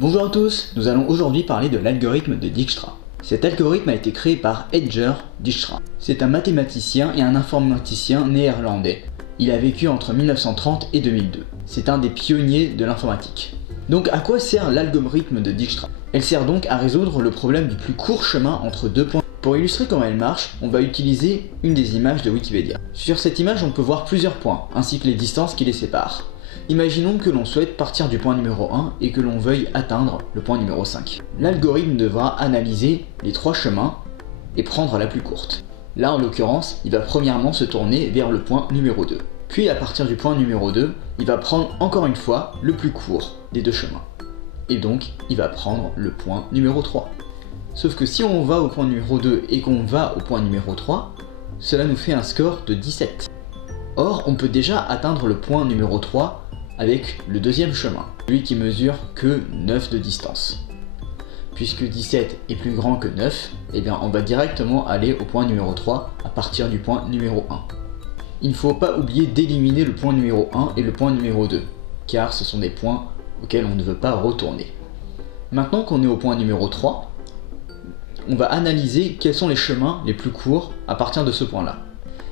Bonjour à tous, nous allons aujourd'hui parler de l'algorithme de Dijkstra. Cet algorithme a été créé par Edger Dijkstra. C'est un mathématicien et un informaticien néerlandais. Il a vécu entre 1930 et 2002. C'est un des pionniers de l'informatique. Donc à quoi sert l'algorithme de Dijkstra? Elle sert donc à résoudre le problème du plus court chemin entre deux points. Pour illustrer comment elle marche, on va utiliser une des images de Wikipédia. Sur cette image, on peut voir plusieurs points, ainsi que les distances qui les séparent. Imaginons que l'on souhaite partir du point numéro 1 et que l'on veuille atteindre le point numéro 5. L'algorithme devra analyser les trois chemins et prendre la plus courte. Là en l'occurrence, il va premièrement se tourner vers le point numéro 2. Puis à partir du point numéro 2, il va prendre encore une fois le plus court des deux chemins. Et donc, il va prendre le point numéro 3. Sauf que si on va au point numéro 2 et qu'on va au point numéro 3, cela nous fait un score de 17. Or, on peut déjà atteindre le point numéro 3 avec le deuxième chemin, celui qui mesure que 9 de distance. Puisque 17 est plus grand que 9, eh bien on va directement aller au point numéro 3 à partir du point numéro 1. Il ne faut pas oublier d'éliminer le point numéro 1 et le point numéro 2, car ce sont des points auxquels on ne veut pas retourner. Maintenant qu'on est au point numéro 3, on va analyser quels sont les chemins les plus courts à partir de ce point-là.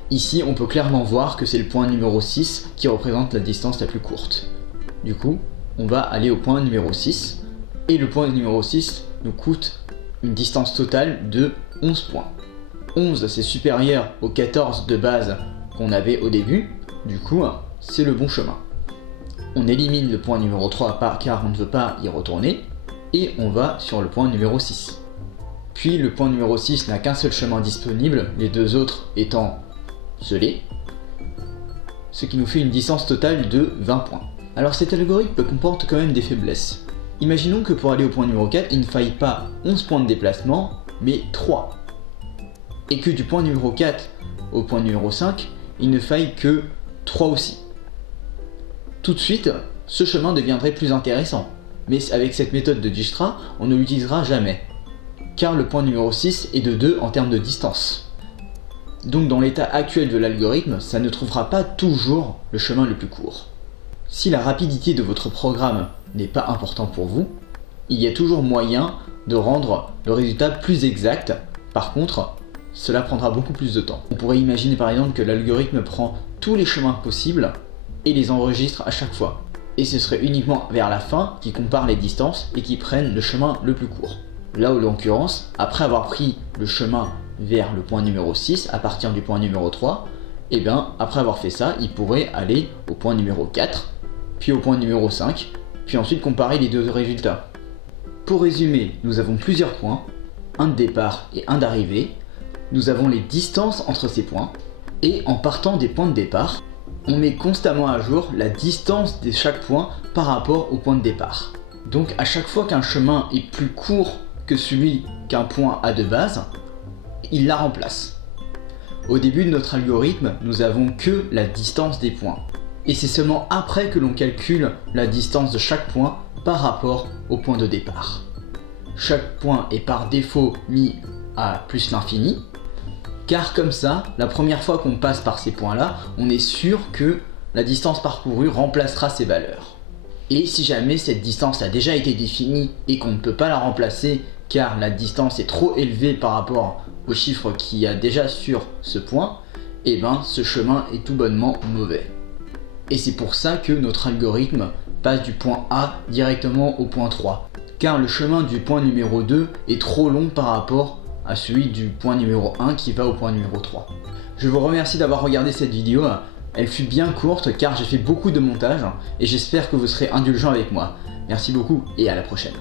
Ici, on peut clairement voir que c'est le point numéro 6 qui représente la distance la plus courte. Du coup, on va aller au point numéro 6, et le point numéro 6 nous coûte une distance totale de 11 points. 11, c'est supérieur aux 14 de base qu'on avait au début, du coup, c'est le bon chemin. On élimine le point numéro 3 car on ne veut pas y retourner, et on va sur le point numéro 6. Puis le point numéro 6 n'a qu'un seul chemin disponible, les deux autres étant gelés, ce qui nous fait une distance totale de 20 points. Alors cet algorithme comporte quand même des faiblesses. Imaginons que pour aller au point numéro 4, il ne faille pas 11 points de déplacement, mais 3. Et que du point numéro 4 au point numéro 5, il ne faille que 3 aussi. Tout de suite, ce chemin deviendrait plus intéressant. Mais avec cette méthode de Dijkstra, on ne l'utilisera jamais, car le point numéro 6 est de 2 en termes de distance. Donc dans l'état actuel de l'algorithme, ça ne trouvera pas toujours le chemin le plus court. Si la rapidité de votre programme n'est pas important pour vous, il y a toujours moyen de rendre le résultat plus exact. Par contre, cela prendra beaucoup plus de temps. On pourrait imaginer par exemple que l'algorithme prend tous les chemins possibles et les enregistre à chaque fois. Et ce serait uniquement vers la fin qu'il compare les distances et qu'il prenne le chemin le plus court. Là où, en l'occurrence, après avoir pris le chemin vers le point numéro 6 à partir du point numéro 3, et bien après avoir fait ça, il pourrait aller au point numéro 4, puis au point numéro 5, puis ensuite comparer les deux résultats. Pour résumer, nous avons plusieurs points, un de départ et un d'arrivée, nous avons les distances entre ces points, et en partant des points de départ, on met constamment à jour la distance de chaque point par rapport au point de départ. Donc à chaque fois qu'un chemin est plus court que celui qu'un point a de base, il la remplace. Au début de notre algorithme, nous avons que la distance des points. Et c'est seulement après que l'on calcule la distance de chaque point par rapport au point de départ. Chaque point est par défaut mis à plus l'infini, car comme ça, la première fois qu'on passe par ces points-là, on est sûr que la distance parcourue remplacera ces valeurs. Et si jamais cette distance a déjà été définie et qu'on ne peut pas la remplacer car la distance est trop élevée par rapport au chiffre qu'il y a déjà sur ce point, et ben ce chemin est tout bonnement mauvais. Et c'est pour ça que notre algorithme passe du point A directement au point 3, car le chemin du point numéro 2 est trop long par rapport à celui du point numéro 1 qui va au point numéro 3. Je vous remercie d'avoir regardé cette vidéo, elle fut bien courte car j'ai fait beaucoup de montage et j'espère que vous serez indulgents avec moi. Merci beaucoup et à la prochaine.